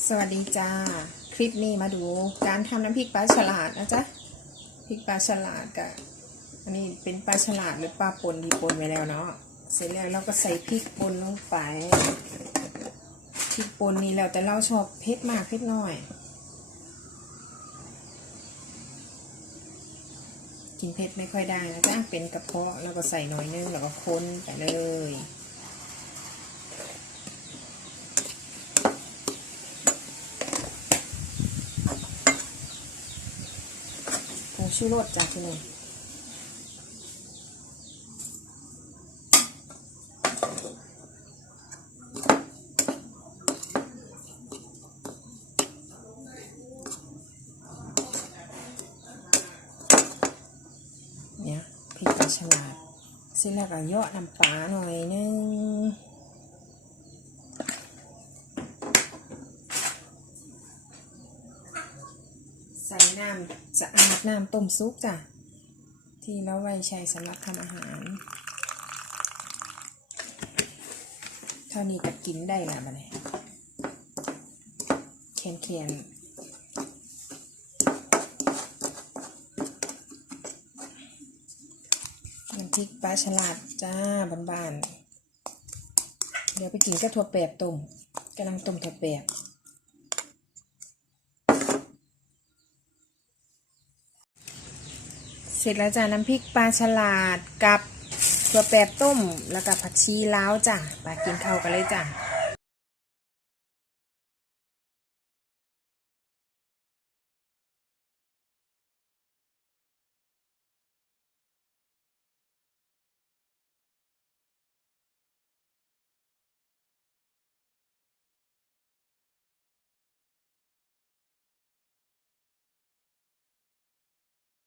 สวัสดีจ้า คลิปนี้มาดูการทำน้ำพริกปลาฉลาดนะจ๊ะ พริกปลาฉลาดกับอันนี้เป็นปลาฉลาดหรือปลาปนที่ปนไว้แล้วเนาะ เสร็จแล้วเราก็ใส่พริกปนลงไป พริกปนนี่แล้วแต่เราชอบเผ็ดมากเผ็ดน้อย กินเผ็ดไม่ค่อยได้นะจ๊ะ เป็นกระเพาะแล้วก็ใส่หน่อยนึงแล้วก็ค้นไปเลย ชูรสจากที่นี่เนี่ยพริกปลาฉลาดเสร็จแล้วก็เยาะน้ำปลาหน่อยนึง ส่น้ำสะอาดน้ำต้มซุปจ้ะ ที่เราไว้ใช้สำหรับทำอาหาร เท่านี้ก็กินได้ละบัดนี้เคียนเคียนน้ำพริกปลาฉลาดจ้าบานๆ เดี๋ยวไปกินกับถั่วแปบต้มกำลังต้มถั่วแปบ เสร็จแล้วจ้ะน้ำพริกปลาฉลาดกับถั่วแปบต้มแล้วก็ผักชีล้าวจ้ะไปกินข้าวกันเลยจ้ะ